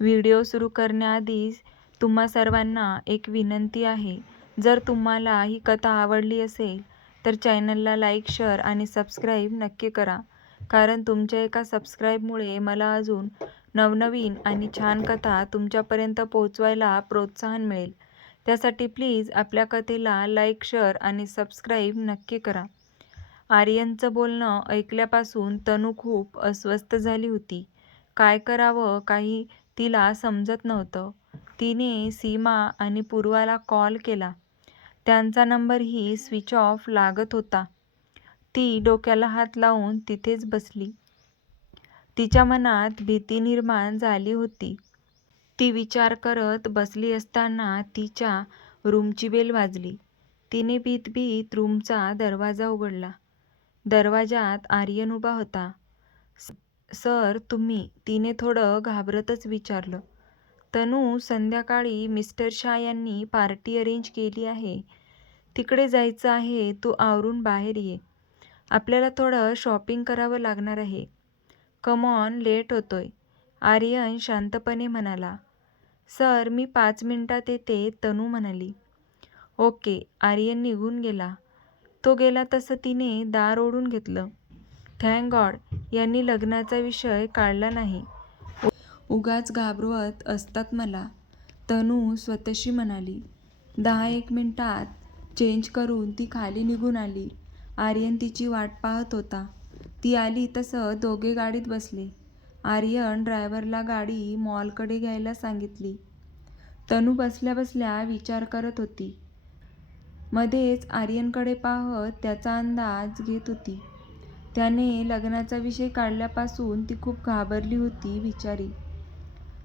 Video सुरू करण्याआधी तुम्हा सर्वांना एक विनंती आहे. जर तुम्हाला ही कथा आवडली असेल तर चॅनलला लाईक, शेअर आणि सबस्क्राईब नक्की करा. कारण तुमच्या एका सबस्क्राईबमुळे मला अजून नवनवीन आणि छान कथा तुमच्यापर्यंत पोहोचवायला प्रोत्साहन मिळेल. त्यासाठी प्लीज आपल्या कथेला लाईक, शेअर आणि सबस्क्राईब नक्की करा. आर्यनचं बोलणं ऐकल्यापासून तनू खूप अस्वस्थ झाली होती. काय करावं काही तिला समजत नव्हतं. तिने सीमा आणि पूर्वाला कॉल केला. त्यांचा नंबरही स्विच ऑफ लागत होता. ती डोक्याला हात लावून तिथेच बसली. तिच्या मनात भीती निर्माण झाली होती. ती विचार करत बसली असताना तिच्या रूमची बेल वाजली. तिने भीत भीत रूमचा दरवाजा उघडला. दरवाजात आर्यन उभा होता. सर तुम्ही? तिने थोडं घाबरतच विचारलं. तनू, संध्याकाळी मिस्टर शाह यांनी पार्टी अरेंज केली आहे. तिकडे जायचं आहे. तू आवरून बाहेर ये. आपल्याला थोडं शॉपिंग करावं लागणार आहे. कम ऑन, लेट होतोय. आर्यन शांतपणे म्हणाला. सर मी 5 मिनिटात येते, तनू म्हणाली. ओके. आर्यन निघून गेला. तो गेला तसं तिने दार ओढून घेतलं. थँक गॉड यांनी लग्नाचा विषय काढला नाही. उगाच घाबरवत असतात मला, तनू स्वतःशी म्हणाली. 10-1 मिनिटात चेंज करून ती खाली निघून आली. आर्यन तिची वाट पाहत होता. ती आली तसं दोघे गाडीत बसले. आर्यन ड्रायव्हरला गाडी मॉलकडे घ्यायला सांगितली. तनू बसल्या बसल्या विचार करत होती. मध्येच आर्यनकडे पाहत त्याचा अंदाज घेत होती. त्याने लग्नाचा विषय काढल्यापासून ती खूप घाबरली होती बिचारी.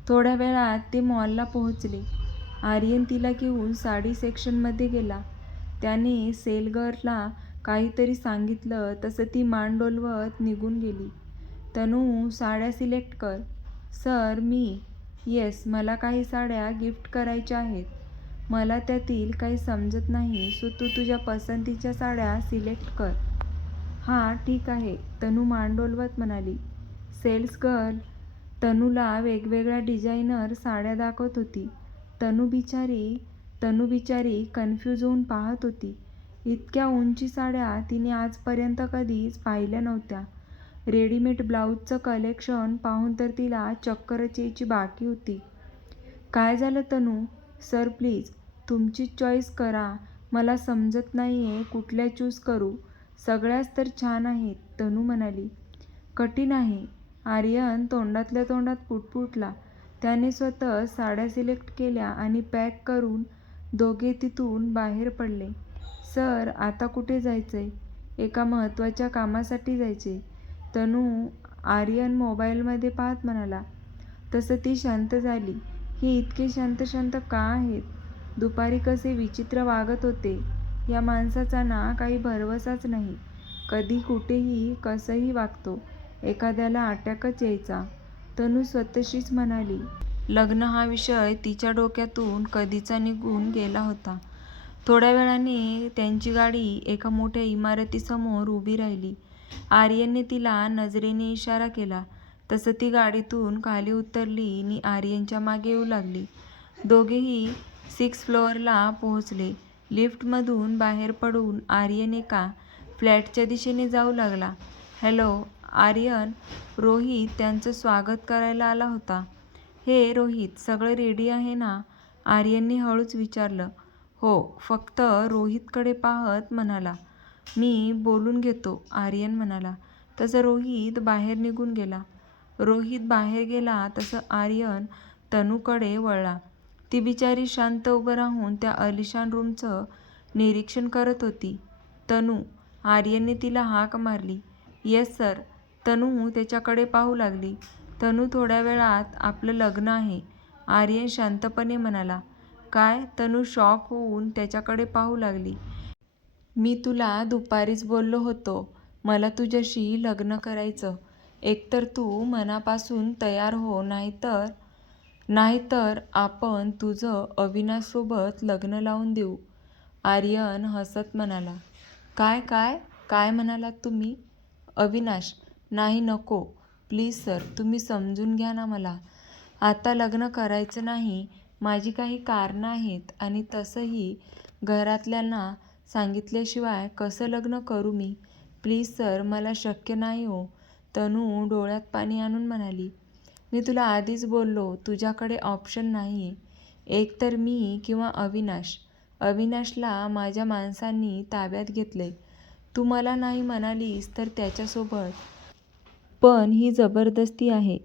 थोड्या वेळात ते मॉलला पोहोचले. आर्यन तिला घेऊन साडी सेक्शनमध्ये गेला. त्याने सेलगरला काहीतरी सांगितलं तसं ती मान डोलवत निघून गेली. तनू, साड्या सिलेक्ट कर. सर मी? येस, मला काही साड्या गिफ्ट करायच्या आहेत. मला त्यातील काही समजत नाही, सो तू तुझ्या पसंतीच्या साड्या सिलेक्ट कर. हां ठीक आहे, तनू मान डोलवत म्हणाली. सेल्स गर्ल तनूला वेगवेगळ्या डिझायनर साड्या दाखवत होती. तनू बिचारी कन्फ्यूज होऊन पाहत होती. इतक्या उंची साड्या तिने आजपर्यंत कधीच पाहिल्या नव्हत्या. रेडीमेड ब्लाऊजचं कलेक्शन पाहून तर तिला चक्करच यायची बाकी होती. काय झालं तनू? सर प्लीज तुमचीच चॉईस करा. मला समजत नाहीये कुठल्या चूज करू. सगळ्याच तर छान आहेत, तनू म्हणाली. कठीण आहे. आर्यन तोंडातल्या तोंडात पुटपुटला. त्याने स्वतः साड्या सिलेक्ट केल्या आणि पॅक करून दोघे तिथून बाहेर पडले. सर आता कुठे जायचंय? एका महत्त्वाच्या कामासाठी जायचे, तनू आर्यन मोबाईलमध्ये पाहत म्हणाला. तसं ती शांत झाली. हे इतके शांत शांत का आहेत? दुपारी कसे विचित्र वागत होते. या माणसाचा ना काही भरवसाच नाही. कधी कुठेही कसंही वागतो. एखाद्याला अटॅकच यायचा, तनू स्वतःशीच म्हणाली. लग्न हा विषय तिच्या डोक्यातून कधीचा निघून गेला होता. थोड्या वेळाने त्यांची गाडी एका मोठ्या इमारतीसमोर उभी राहिली. आर्यनने तिला नजरेने इशारा केला तसं ती गाडीतून खाली उतरली आणि आर्यनच्या मागे येऊ लागली. दोघेही 6th फ्लोअरला पोहोचले. लिफ्टमधून बाहेर पडून आर्यन एका फ्लॅटच्या दिशेने जाऊ लागला. हॅलो आर्यन, रोहित त्यांचं स्वागत करायला आला होता. हे रोहित, सगळं रेडी आहे ना? आर्यनने हळूच विचारलं. हो, फक्त रोहितकडे पाहत म्हणाला. मी बोलून घेतो, आर्यन म्हणाला. तसं रोहित बाहेर निघून गेला. रोहित बाहेर गेला तसं आर्यन तनूकडे वळला. ती बिचारी शांत उभं राहून त्या आलिशान रूमचं निरीक्षण करत होती. तनू, आर्यनने तिला हाक मारली. Yes sir. तनू त्याच्याकडे पाहू लागली. तनू, थोड्या वेळात आपलं लग्न आहे, आर्यन शांतपणे म्हणाला. काय? तनू शॉक होऊन त्याच्याकडे पाहू लागली. मी तुला दुपारीच बोललो होतो मला तुझ्याशी लग्न करायचं. एकतर तू मनापासून तयार हो, नाहीतर आपण तुझं अविनाशसोबत लग्न लावून देऊ. आर्यन हसत म्हणाला. काय काय काय म्हणालात तुम्ही? अविनाश? नाही, नको. प्लीज सर, तुम्ही समजून घ्या ना मला. आता लग्न करायचं नाही, माझी काही कारणं आहेत आणि तसंही घरातल्यांना सांगितल्याशिवाय कसं लग्न करू मी? प्लीज सर, मला शक्य नाही हो. तनू डोळ्यात पाणी आणून म्हणाली. मी तुला आधीच बोललो, तुझ्याकडे ऑप्शन नाही आहे. एक तर मी किंवा अविनाश. अविनाशला माझ्या माणसांनी ताब्यात घेतलंय. तू मला नाही म्हणालीस तर त्याच्यासोबत. पण ही जबरदस्ती आहे,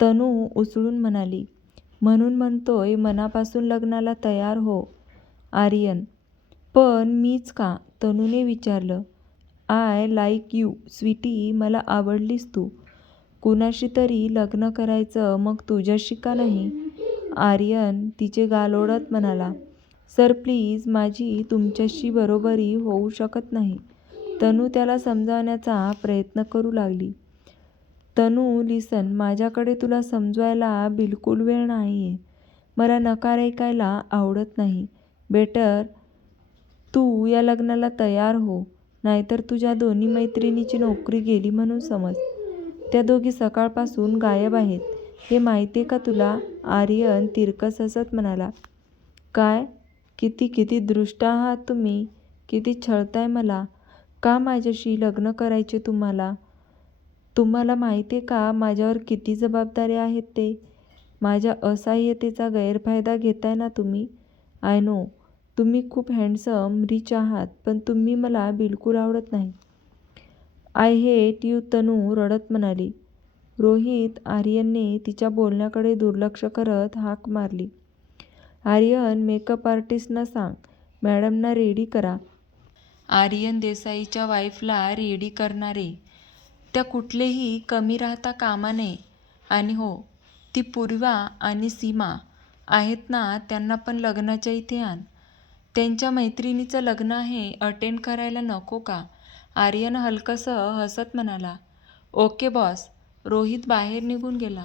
तनू उसळून म्हणाली. म्हणून म्हणतोय मनापासून लग्नाला तयार हो. आर्यन. पण मीच का? तनूने विचारलं. आय लाईक यू स्वीटी, मला आवडलीस तू. कुणाशी तरी लग्न करायचं, मग तुझ्याशी का नाही? आर्यन तिचे गाल ओढत म्हणाला. सर प्लीज, माझी तुमच्याशी बरोबरी होऊ शकत नाही. तनू त्याला समजावण्याचा प्रयत्न करू लागली. तनू लिसन, माझ्याकडे तुला समजवायला बिलकुल वेळ नाही आहे. मला नकार ऐकायला आवडत नाही. बेटर तू या लग्नाला तयार हो, नाहीतर तुझ्या दोन्ही मैत्रिणीची नोकरी गेली म्हणून समज. त्या दोघी सकाळपासून गायब आहेत, हे माहिती आहे का तुला? आर्यन तिरकस हसत म्हणाला. काय? किती किती दृष्ट आहात तुम्ही. किती छळताय मला. का माझ्याशी लग्न करायचे तुम्हाला? तुम्हाला माहिती आहे का माझ्यावर किती जबाबदाऱ्या आहेत ते? माझ्या असहाय्यतेचा गैरफायदा घेताय ना तुम्ही. आय नो तुम्ही खूप हँडसम, रिच आहात, पण तुम्ही मला बिलकुल आवडत नाही. आय हेट यू तनू रडत म्हणाली. रोहित. आर्यनने तिच्या बोलण्याकडे दुर्लक्ष करत हाक मारली. आर्यन, मेकअप आर्टिस्टना सांग, मॅडमना रेडी करा. आर्यन देसाईच्या वाईफला रेडी करणारे, त्या कुठलेही कमी राहता कामा नये. आणि हो, ती पूर्वा आणि सीमा आहेत ना, त्यांना पण लग्नाच्या इथे आण. त्यांच्या मैत्रिणीचं लग्न आहे, अटेंड करायला नको का? आर्यन हलकंसं हसत म्हणाला. Okay boss. रोहित बाहेर निघून गेला.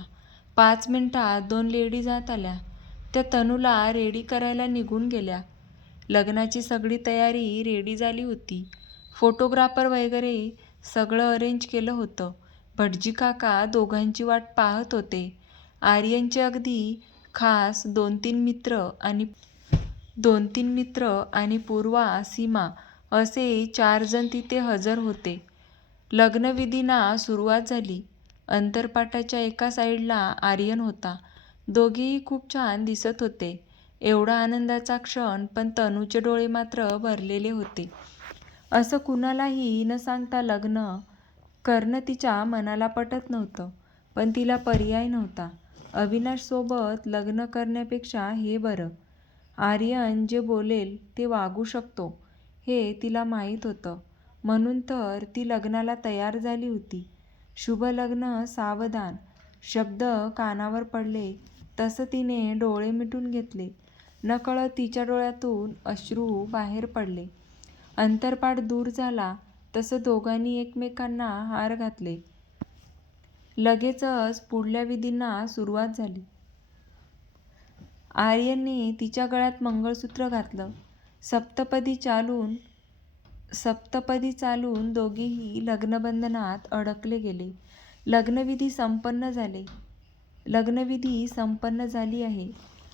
5 मिनिटात 2 लेडीज आत आल्या. त्या तनूला रेडी करायला निघून गेल्या. लग्नाची सगळी तयारी रेडी झाली होती. फोटोग्राफर वगैरे सगळं अरेंज केलं होतं. भटजी काका दोघांची वाट पाहत होते. आर्यनचे अगदी खास 2-3 मित्र आणि पूर्वा, सीमा असे 4 जण तिथे हजर होते. लग्नविधींना सुरुवात झाली. अंतरपाटाच्या एका साईडला आर्यन होता. दोघेही खूप छान दिसत होते. एवढा आनंदाचा क्षण, पण तनूचे डोळे मात्र भरलेले होते. असं कुणालाही न सांगता लग्न करणं तिच्या मनाला पटत नव्हतं, पण तिला पर्याय नव्हता. अविनाशसोबत लग्न करण्यापेक्षा हे बरं. आर्यन जे बोलेल ते वागू शकतो, हे तिला माहीत होतं. म्हणून तर ती लग्नाला तयार झाली होती. शुभ लग्न सावधान शब्द कानावर पडले तसं तिने डोळे मिटून घेतले. नकळत तिच्या डोळ्यातून अश्रू बाहेर पडले. अंतरपाट दूर झाला तसं दोघांनी एकमेकांना हार घातले. लगेचच पुढल्या विधींना सुरुवात झाली. आर्यनने तिच्या गळ्यात मंगळसूत्र घातलं. सप्तपदी चालून दोघेही लग्नबंधनात अडकले गेले. लग्नविधी संपन्न झाली आहे.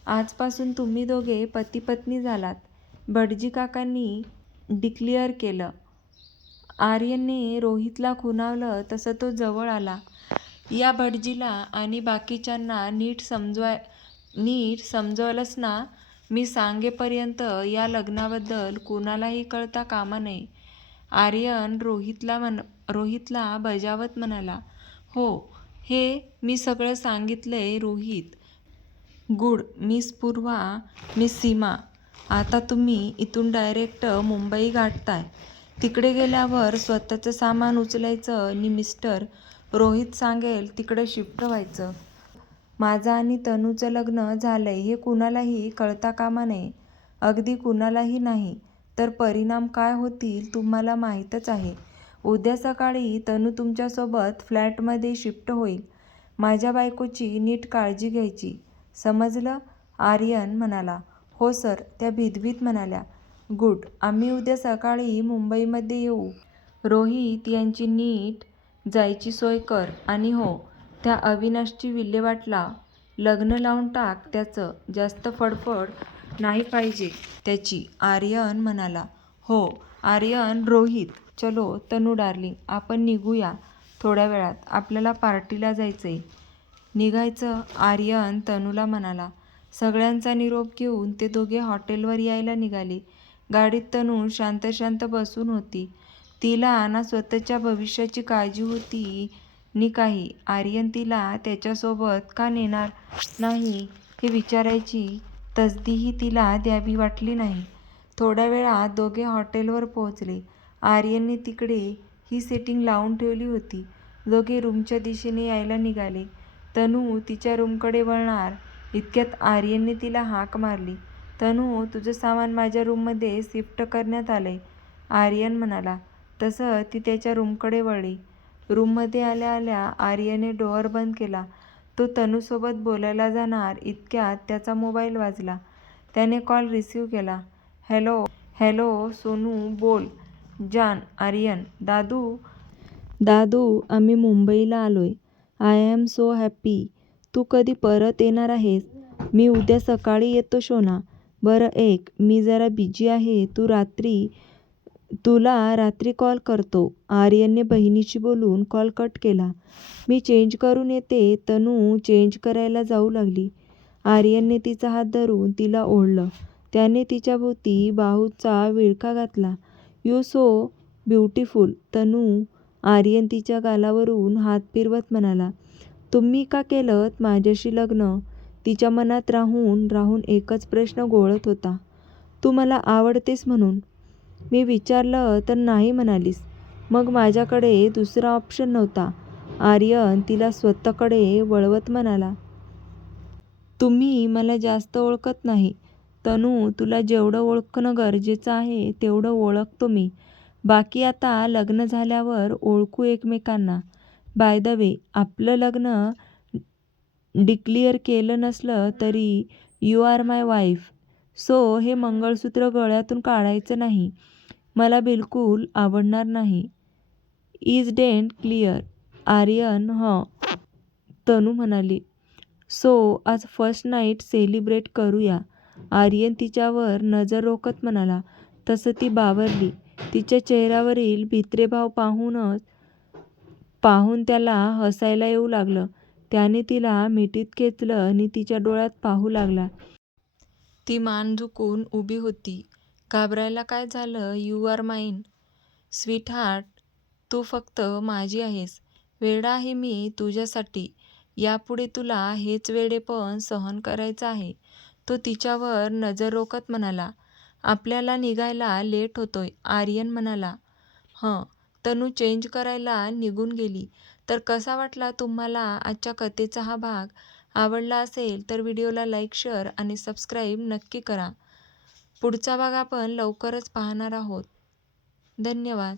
आजपासून तुम्ही दोघे पती-पत्नी झालात, भटजी काकांनी डिक्लेअर केलं. आर्यनने रोहितला खुणावलं तसं तो जवळ आला. या भटजीला आणि बाकीच्यांना नीट समजवलंस ना? मी सांगेपर्यंत या लग्नाबद्दल कुणालाही कळता कामा नये. आर्यन रोहितला बजावत म्हणाला. हो, हे मी सगळं सांगितलंय रोहित. गुड. मिस पूर्वा, मिस सीमा, आता तुम्ही इथून डायरेक्ट मुंबई गाठताय. तिकडे गेल्यावर स्वतःचं सामान उचलायचं आणि मिस्टर रोहित सांगेल तिकडे शिफ्ट व्हायचं. माझं आणि तनूचं लग्न झालंय हे कुणालाही कळता कामा नये. अगदी कुणालाही नाही तर परिणाम काय होतील तुम्हाला माहीतच आहे. उद्या सकाळी तनू तुमच्यासोबत फ्लॅटमध्ये शिफ्ट होईल. माझ्या बायकोची नीट काळजी घ्यायची, समजलं? आर्यन म्हणाला. हो सर. त्या भीतभीत म्हणाल्या. गुड. आम्ही उद्या सकाळी मुंबईमध्ये येऊ. रोहित यांची नीट जायची सोय कर. आणि हो, त्या अविनाशची विल्हेवाट लाव. लग्न लावून टाक त्याचं, जास्त फडफड नाही पाहिजे त्याची, आर्यन म्हणाला. हो आर्यन, रोहित, चलो तनू डार्लिंग, आपण निघूया थोड्या वेळात, आपल्याला पार्टीला जायचंय. निघायचं, आर्यन तनूला म्हणाला. सगळ्यांचा निरोप घेऊन ते दोघे हॉटेलवर यायला निघाले. गाडीत तनू शांत शांत बसून होती. तिला ना स्वतःच्या भविष्याची काळजी होती नि काही. आर्यन तिला त्याच्यासोबत का नेणार नाही हे विचारायची तसदीही तिला द्यावी वाटली नाही. थोड्या वेळात दोघे हॉटेलवर पोहोचले. आर्यनने तिकडे ही सेटिंग लावून ठेवली होती. दोघे रूमच्या दिशेने यायला निघाले. तनू तिच्या रूमकडे वळणार इतक्यात आर्यनने तिला हाक मारली. तनू, तुझं सामान माझ्या रूममध्ये शिफ्ट करण्यात आलंय, आर्यन म्हणाला. तसं ती त्याच्या रूमकडे वळली. रूममध्ये आल्या आल्या आर्यनने डोअर बंद केला. तो तनूसोबत बोलायला जाणार इतक्यात त्याचा मोबाईल वाजला. त्याने कॉल रिसीव्ह केला. हॅलो हॅलो सोनू बोल. जान, आर्यन. दादू, आम्ही मुंबईला आलोय. I am so happy. तू कधी परत येणार आहेस? मी उद्या सकाळी येतो शोना. बरं ऐक, मी जरा बिझी आहे, तुला रात्री कॉल करतो. आर्यनने बहिणीशी बोलून कॉल कट केला. मी चेंज करून येते. तनू चेंज करायला जाऊ लागली. आर्यनने तिचा हात धरून तिला ओढलं. त्याने तिच्या भोवती बाहूचा विळखा घातला. यू सो ब्युटिफुल तनू, आर्यन तिच्या गालावरून हात फिरवत म्हणाला. तुम्ही का केलंत माझ्याशी लग्न? तिच्या मनात राहून राहून एकच प्रश्न घोळत होता. तू मला आवडतेस म्हणून. मी विचारलं तर नाही म्हणालीस. मग माझ्याकडे दुसरा ऑप्शन नव्हता. आर्यन तिला स्वतःकडे वळवत म्हणाला. तुम्ही मला जास्त ओळखत नाही तनू. तुला जेवढं ओळखणं गरजेचं आहे तेवढं ओळखतो मी. बाकी आता लग्न झाल्यावर ओळखू एकमेकांना. बाय द वे, आपलं लग्न डिक्लिअर केलं नसलं तरी you are my wife. So हे मंगळसूत्र गळ्यातून काढायचं नाही. मला बिलकुल आवडणार नाही. Is date clear? आर्यन, हं, तनू म्हणाली. सो आज फर्स्ट नाईट सेलिब्रेट करूया, आर्यन तिच्यावर नजर रोखत म्हणाला. तसं ती बावरली. तिच्या चेहऱ्यावरील भित्रेभाव पाहून त्याला हसायला येऊ लागलं. त्याने तिला मिठीत खेचलं आणि तिच्या डोळ्यात पाहू लागला. ती मान झुकून उभी होती. घाबरायला काय झालं? You are mine sweetheart. तू फक्त माझी आहेस. वेडा आहे मी तुझ्यासाठी. यापुढे तुला हेच वेडेपण सहन करायचं आहे. तो तिच्यावर नजर रोखत म्हणाला. आपल्याला निघायला लेट होतोय, आर्यन म्हणाला. हं. तनू चेंज करायला निघून गेली. तर कसा वाटला तुम्हाला आजच्या कथेचा हा भाग? आवडला असेल तर व्हिडिओला लाईक, शेअर आणि सबस्क्राईब नक्की करा. पुढचा भाग आपण लवकरच पाहणार आहोत. धन्यवाद.